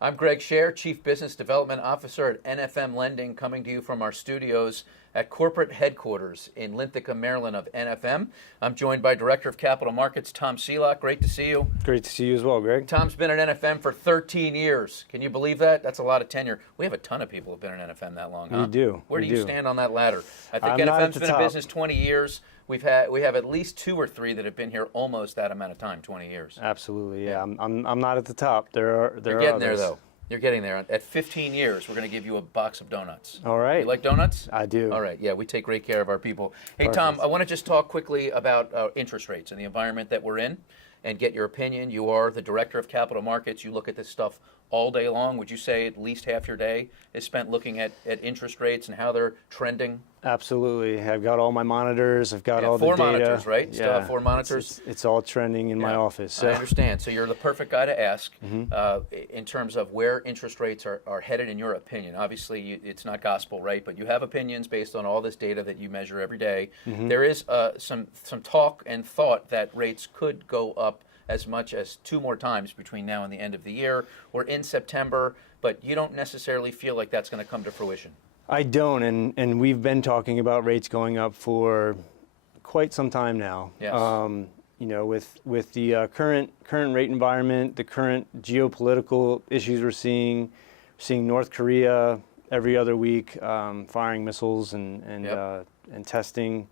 I'm Greg Scher, Chief Business Development Officer at NFM Lending, coming to you from our studios at corporate headquarters in Linthicum, Maryland of NFM. I'm joined by Director of Capital Markets, Tom Sealock. Great to see you. Great to see you as well, Greg. Tom's been at NFM for 13 years. Can you believe that? That's a lot of tenure. We have a ton of people who've been at NFM that long, huh? We do. Where do you stand on that ladder? I think I'm not at NFM's the been in top. business 20 years. We have at least 2 or 3 that have been here almost that amount of time, 20 years. Absolutely, yeah. I'm not at the top. There You're are getting there, others. though. You're getting there. At 15 years, we're going to give you a box of donuts. All right. You like donuts? I do. All right. Yeah, we take great care of our people. Hey, Perfect. Tom, I want to just talk quickly about interest rates and the environment that we're in and get your opinion. You are the Director of Capital Markets. You look at this stuff all day long. Would you say at least half your day is spent looking at interest rates and how they're trending? Absolutely. I've got all my monitors. I've got all the 4 data. monitors, right? Still have 4 monitors? It's all trending in my office. So. I understand. So you're the perfect guy to ask in terms of where interest rates are headed in your opinion. Obviously, it's not gospel, right? But you have opinions based on all this data that you measure every day. There is some talk and thought that rates could go up as much as 2 more times between now and the end of the year or in September, but you don't necessarily feel like that's going to come to fruition. I don't, and we've been talking about rates going up for quite some time now. Yes. You know, with the current rate environment, the current geopolitical issues we're seeing North Korea every other week firing missiles and testing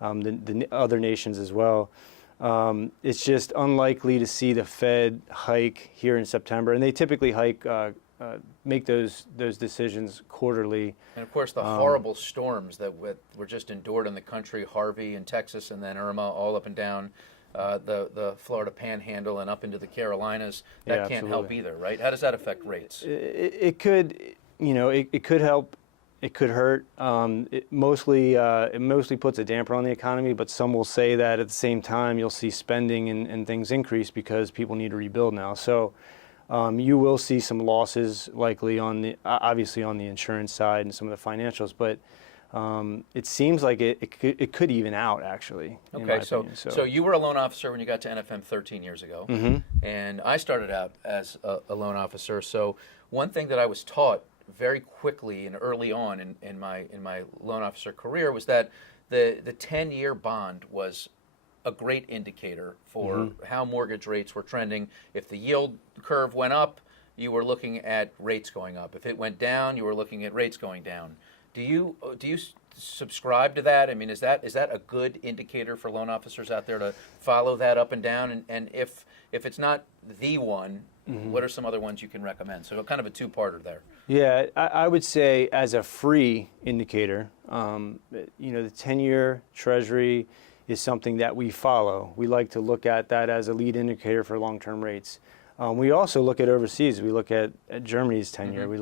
the other nations as well. It's just unlikely to see the Fed hike here in September, and they typically hike. Make those decisions quarterly. And of course, the horrible storms that were just endured in the country, Harvey in Texas and then Irma all up and down the Florida Panhandle and up into the Carolinas, that can't help either, right? How does that affect rates? It could, you know, it could help. It could hurt. It mostly puts a damper on the economy, but some will say that at the same time you'll see spending and things increase because people need to rebuild now. So you will see some losses likely obviously on the insurance side and some of the financials, but it seems like it could even out actually. Okay, so you were a loan officer when you got to NFM 13 years ago, and I started out as a loan officer. So one thing that I was taught very quickly and early on in my loan officer career was that the 10-year bond was a great indicator for how mortgage rates were trending. If the yield curve went up, you were looking at rates going up. If it went down, you were looking at rates going down. Do you subscribe to that? I mean, is that a good indicator for loan officers out there to follow that up and down? And if it's not the one, what are some other ones you can recommend? So kind of a two-parter there. Yeah, I would say as a free indicator, you know, the 10-year Treasury is something that we follow. We like to look at that as a lead indicator for long-term rates. We also look at overseas. We look at Germany's 10-year. We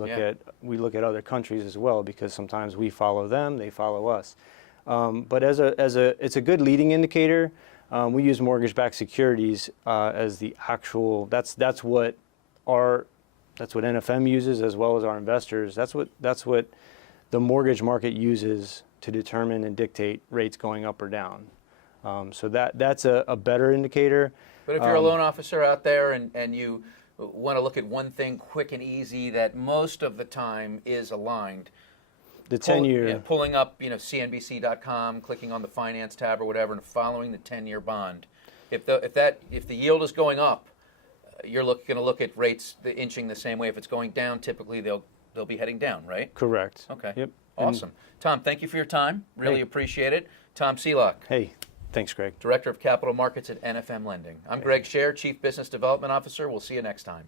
look at other countries as well because sometimes we follow them, they follow us. But it's a good leading indicator. We use mortgage-backed securities as the actual. That's what NFM uses as well as our investors. That's what the mortgage market uses to determine and dictate rates going up or down. So that's a better indicator. But if you're a loan officer out there and you want to look at one thing quick and easy that most of the time is aligned, the 10-year, pulling up CNBC.com, clicking on the finance tab or whatever, and following the 10-year bond. If the yield is going up, you're going to look at rates inching the same way. If it's going down, typically they'll be heading down, right? Correct. Okay. Yep. Awesome. Tom, thank you for your time. Really appreciate it. Tom Sealock. Hey, thanks, Greg. Director of Capital Markets at NFM Lending. I'm Greg Scher, Chief Business Development Officer. We'll see you next time.